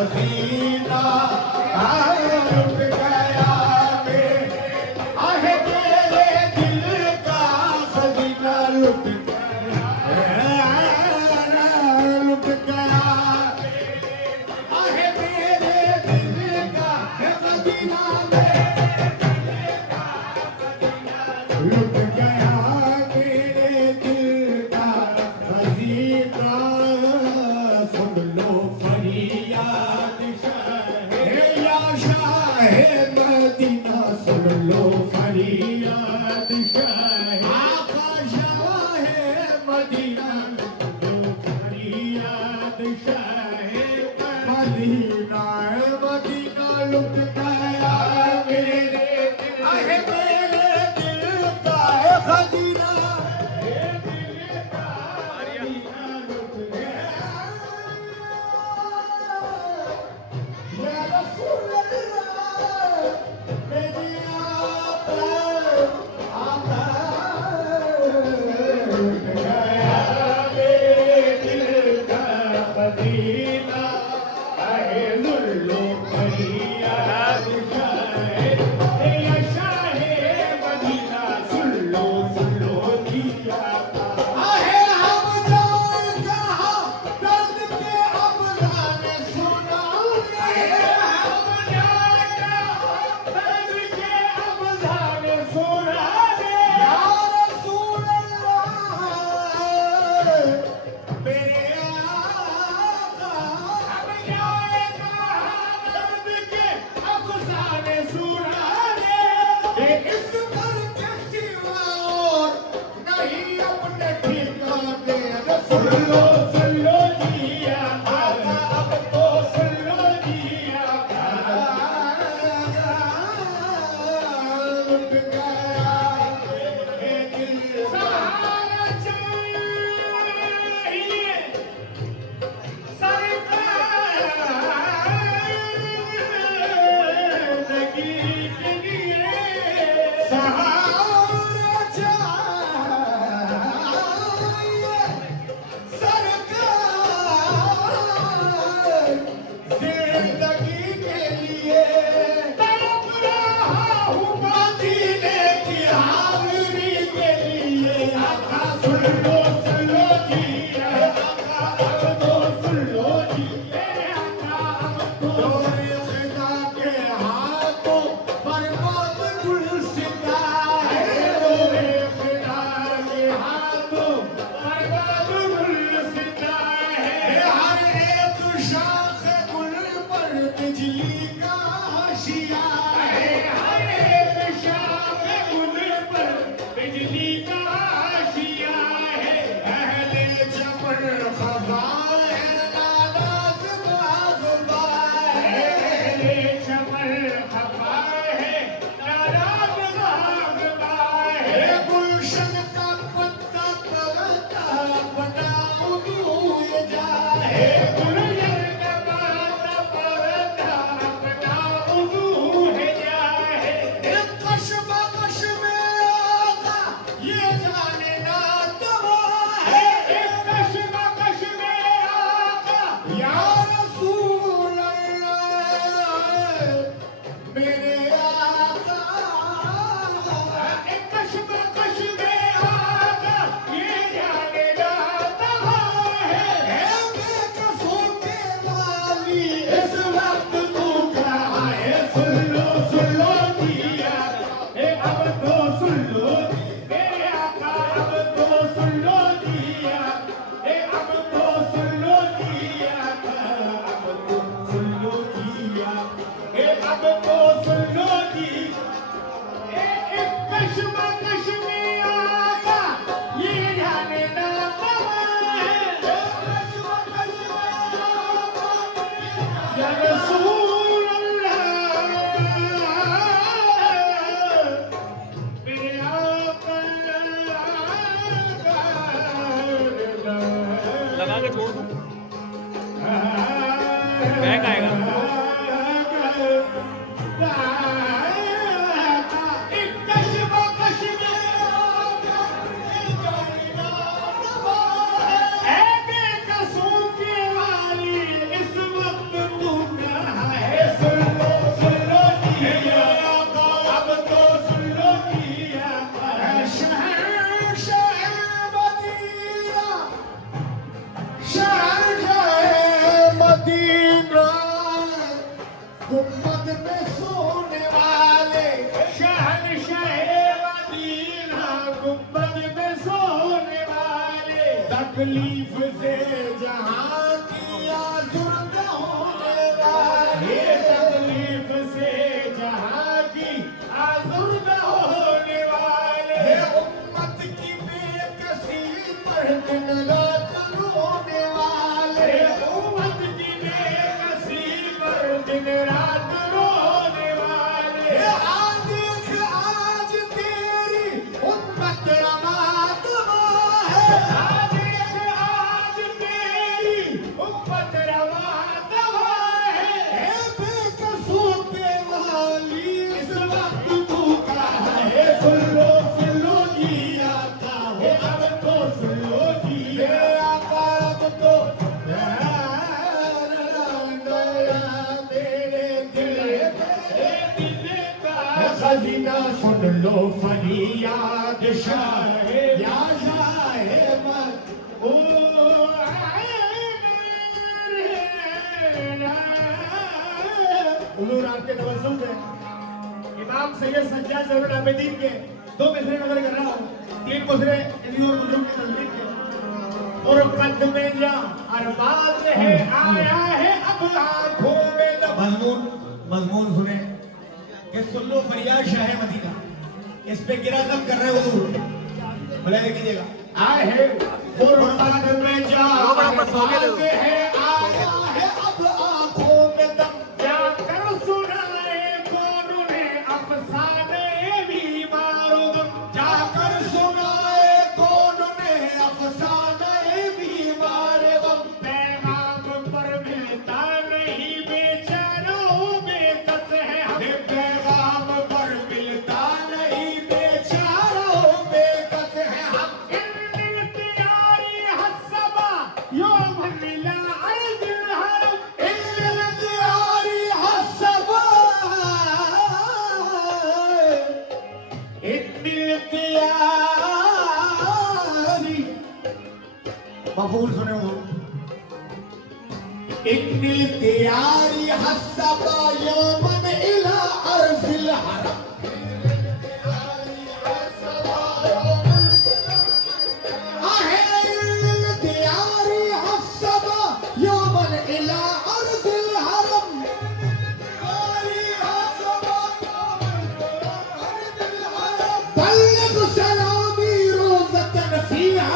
खजीना लुट गया आहे तेरे दिल का खजीना लुट गया आहे तेरे दिल का खजीना लुट गया मेरे दिल का खजीना सुन लो फरियाद या शाह मदीना सुन लो फरियाद आका शाह मदीना सुन लो फरियाद मदीना मदीना लुट गया मेरे आहे मेरे दिल का खजीना लुट गया या रसूल अल्लाह मेरी आका लुट गया मेरे दिल का खजीना आहे लुल्लो फरियाद या शाह मदीना सुन लो दिया आहे हम जान कहा दर्द के अफसाने सुना है हम जान कहा दर्द के अफसाने सुना दे या रसूल अल्लाह मेरे आका हम जान कहा दर्द के अफसाने सुना दे इस घर के सिवा और नहीं अपने ठिकाने सुन लो जिया आका अब तो सुन लो जिया लुट गया ये दिल सहारा चाहिए सरकारी के लिए सहारा चाहिए सरकार जिंदगी के लिए तड़प रहा हूँ मदीने की हाज़िरी के लिए आका सुन लो जिया आका अब तो सुन लो जी आका अब तो खुदा के हाथों बर्बाद गुलसिता है रोए खुदा के हाथों बर्बाद गुलसिता है हर एक शाख गुल पर बिजली का हाशिया है हर एक शाख गुल पर बिजली का हाशिया है अहले चमन खफा है नाराज बाग़बा है अहले चमन खफा है नाराज बाग़बा है गुलशन का पत्ता तोड़ता अपना उदूर जाए गुलशन का पत्ता तोड़ता अपना उदूर जाए कशबा कशमे आका ये जाने ना दवा है कशबा कशमे आका या रसूल अल्लाह मेरे आका कशबा कशमे आका ये जाने ना दवा है बेकसों के वाली इस वक्त तू कहाँ है सुन लो जिया अब तो सुन लो मेरे आका अब तो सुन लो जिया अब तो सुन लो जिया अब तो सुन लो जिया अब तो सुन लो जी कशमा कशमी आका ये जाने ना दवा है कशमा कशमी आका या रसूल अल्लाह मेरे आका लगा के छोड़ दो बैग आएगा इस वक्त तू गुम्बद में सोने वाले शहंशाह मदीना गुम्बद में सोने वाले तकलीफ से जहां की आज़ुद होने वाले तकलीफ से जहां की आज़ुद होने वाले उम्मत की बेकसी पर दिन रात रोने वाले उम्मत की बेकसी पर दिन रात रोने वाले आज आज तेरी उम्मत रमातवा है आज तेरी उम्मत रमातवा है बेकसों के वाली इस वक्त तू कहा है सुन लो जी आता है अब तो सुन लो जी आता अब तो मेरे दिल का खजीना सुन लो फरियाद शाह या शाह मत ओ हुजूर आपके तवज्जुह में इमाम सैयद सज्जाद ज़ैनुल आबिदीन के 2 मिसरे नजर कर रहा हूँ 3 मिसरे इसी और बुजुर्ग की तस्वीर के और कद में जा अरबाज है आया है अब आंखों में मजमून सुने कि सुन लो फरियाद शाह मदीना इस पे गिरा कब कर रहे हो हुजूर भले देखिएगा आए है और कद में जा अरबाज है आया है अब आंखों में दम जाकर सुनाए कौन उन्हें अफसाने बीमारों जाकर सुनाए कौन उन्हें अफसाने बीमार गम पैगाम पर मिलता नहीं बेचारों बेकस है हमें पैगाम पर मिलता नहीं बेचारों बेकस है हम इल्तियारी हसबा यौम मिला अर्जुन हरम इल्तियारी हसबा इल्तियारी मफूल सुने हो इल्तियारी हसबा यौमन इला अर्जिल हरम इल्तियारी हसबा यौमन इला अर्जिल हरम बल्लिग सलामी रोज़तन फ़ीहा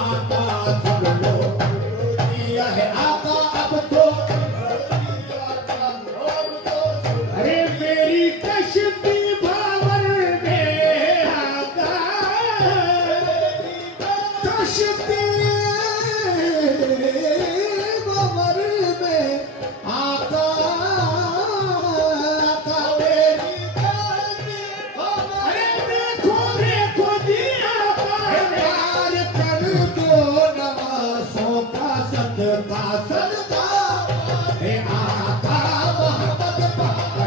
आता सुन लो दिया है आका अब तो अरे मेरी कश्ती भावर में आका कश्ती भावर में आका आका मेरी अरे देखो जी प्यार कर दो नवाज़ों का सदका सदका हे आका मोहम्मद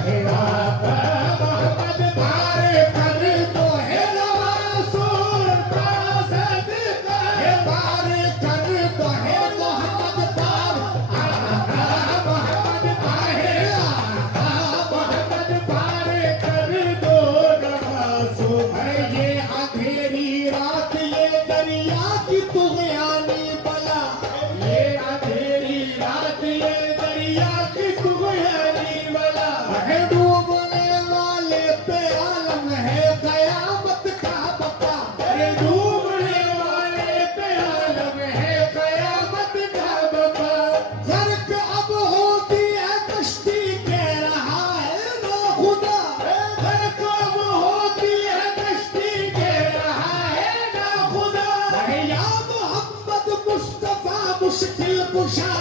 हे आका मोहम्मद प्यार कर दो हे नवाज़ों का सदका हे प्यार कर दो हे मोहम्मद प्यार आका मोहम्मद हे आका मोहम्मद प्यार कर दो नवाज़ों ये अंधेरी रात ये दरिया की तुग़यानी बला ये अंधेरी रात ये दरिया की तुग़यानी बला है डूबने वाले पे आलम है क़यामत का बका है डूबने वाले पे आलम है क़यामत का बका गर्क अब होती है कश्ती कह रहा है ना खुदा गर्क अब होती है कश्ती कह रहा है ना खुदा या मोहम्मद मुस्तफा मुश्किल कुशा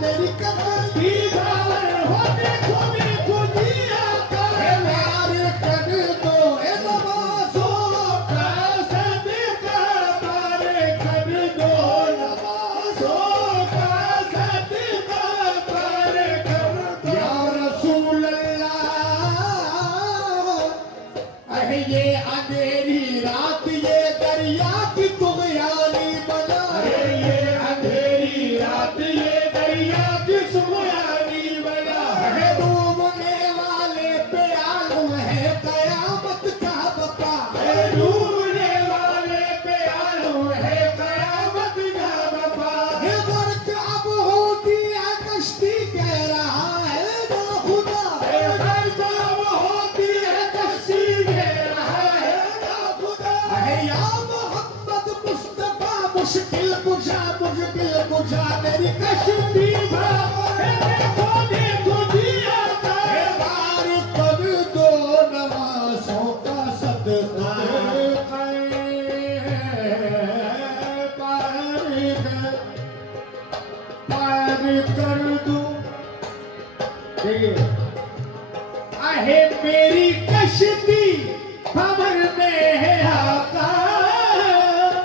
मेरी कमर की गावर हो देखो जी आका प्यार कर दो ए नवाज़ों का सदका प्यार कर दो नवाज़ों का सदका प्यार कर दो या रसूल अल्लाह ये अंधेरी रात ये दरिया की तुग़यानी बला ये अंधेरी रात ये दरिया की जा मेरी कश्ती देखो देखो जिया का पार कर दो नवासों का सदका पार कर दो देखिए आहे मेरी कश्ती खबर में है आका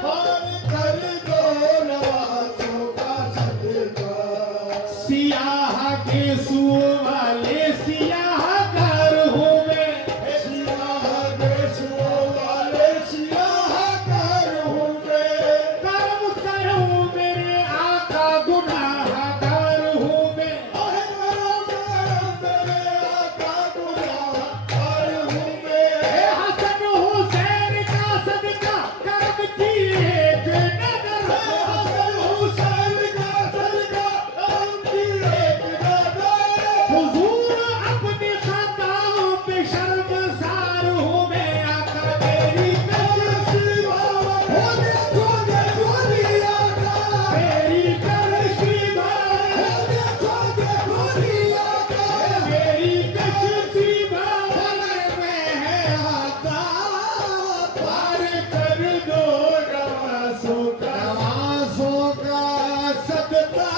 पार कर दो नवासों का सदका सियाह गेसू वाले सियाहकार हूँ मैं सियाह गेसू वाले सियाहकार हूँ मैं कर्म करूँ मेरे आका गुनाहगार हूँ मैं मेरे आका गुनाहगार हूँ मैं हसन हुसैन का सदका कर्म की एक नजर हसन हुसैन का सदका कर्म की एक नजर हुजूर अपनी खताओं पे शर्मसार हूँ मैं आका मेरी कश्ती हो देखो देखो रिया का मेरी कश्ती हो देखो देखो रिया का मेरी कश्ती भंवर में है आका पार कर दो नवासों का सदका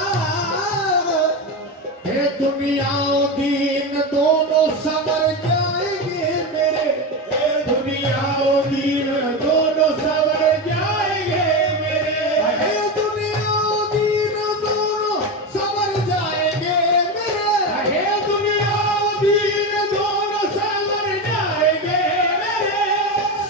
हे दुनिया और दीन दोनों संवर जाएंगे मेरे हे दुनिया और दीन दोनों संवर जाएंगे मेरे हे दुनिया और दीन दोनों संवर जाएंगे मेरे हे दुनिया और दीन दोनों संवर जाएंगे मेरे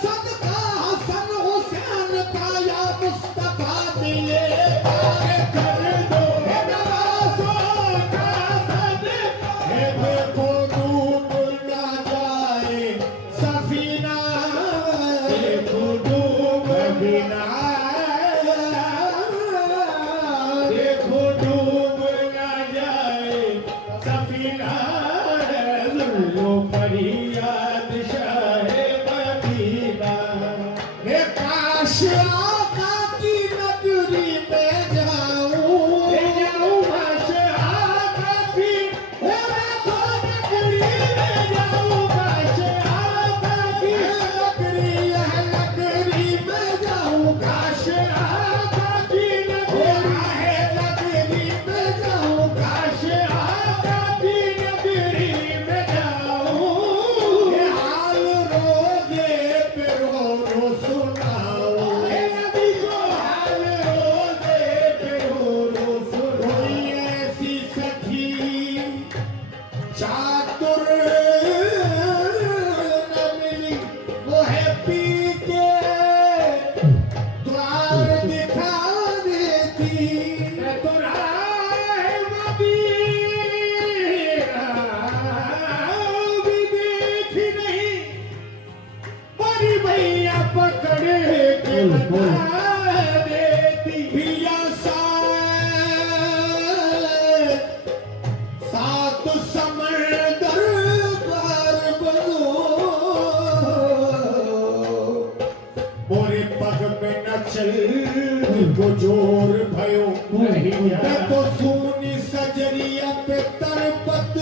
सदका हसन हुसैन का या मुस्तफा दिए पार कर दो हे नवासों का सदका हे देखो डूब ना जाए सफीना देखो डूब भी ना देखो डूब ना जाए सफीना लो फरियाद शाहे मदीना हे काश आका की नगरी में जाऊं काश आका की मैं तो नगरी में जाऊं काश आका की नगरी में जाऊं काश आका की नगरी में जाऊं काश आका की नगरी में जाऊं ये हाल रोजे पे रो सुनाओ हे नबी को हाल रोजे पे रो सुनाओ कोई ऐसी सखी चातुर न मिली वो है पी के द्वार दिखा देती तो राह मदीना भी देखी नहीं बड़ी भैया पकड़ के बता देती भैया सात समंदर पार बनो मोरे पग में न चल को जोर भयो मैं तो सूनी सजरिया पे तरपत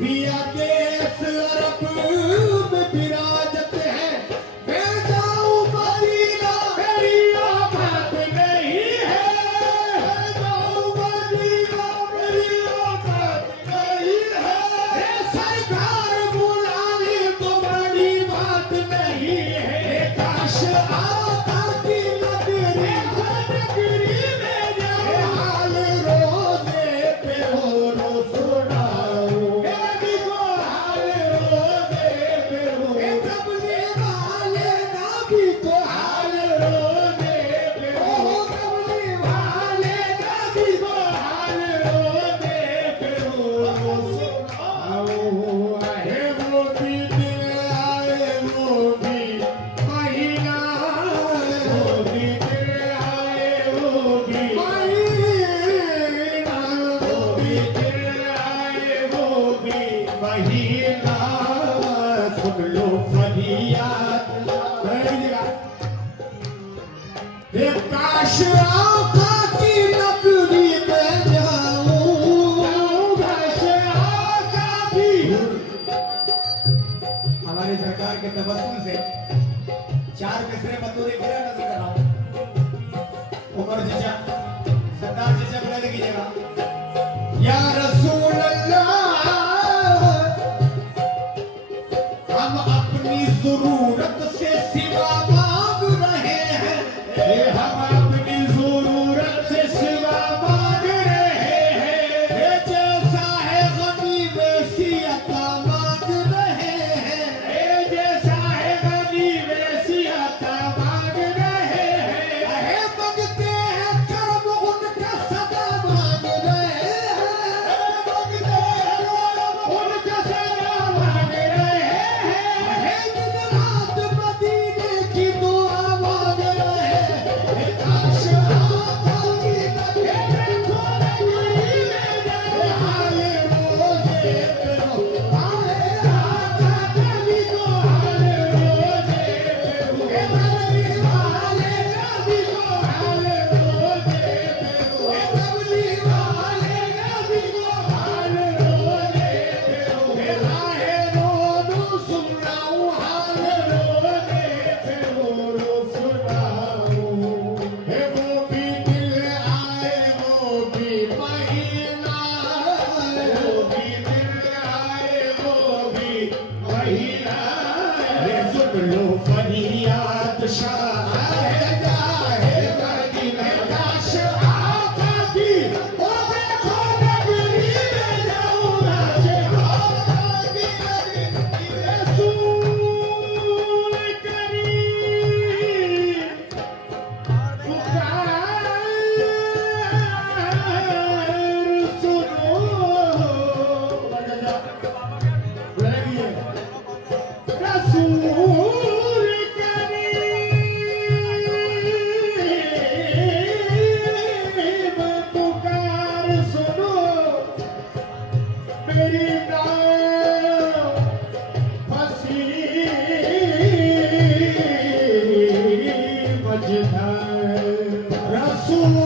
पिया देश अरब में विराजत है मैं जाऊं मदीना मेरी औकात नहीं है मैं जाऊं मदीना मेरी औकात नहीं है ये सरकार बुलावे तो बड़ी बात नहीं है काश आका की नगरी में जाऊं हाल कीजिएगा। या रसूल अल्लाह, हम अपनी जरूरत से सिवा मांग रहे हैं। हम अपनी जरूरत से सिवा मांग रहे हैं। जैसा है गनी वैसी अता मांग रहे हैं। जैसा है गनी वैसी अता मांग रहे हैं। मांगते हैं कर्म उनका सदा मांग रहे हैं। मांगते हैं कर्म उनका सदा मांग रहे हैं। दिन रात मदीने की दुआ मांग रहे हैं। काश आका की नजरें खोलेगी मेरे हाल रोज़े पे हो। हाय आका कभी तो हाल रोज़े पे हो। कमली वाले कभी तो हाल रोज़े पे हो। कमली वाले कभी तो हाल रोज़े पे हो। हाय रोज़ सुन रहा हूँ हाल रोज़े पे हो। सुनाऊं वो भी दिल आए वो भी महीना। वो भी दिल आए वो भी महीना। सुन लो फरियाद शाह है मदीना। काश आका की ओ देखो नगरी में जाऊं राजे आका की नगरी। रसूल करीम पुकार सुनो। लगिए रसूल करीम पुकार सुनो। मेरी नाव फंसी मझधार। रसूल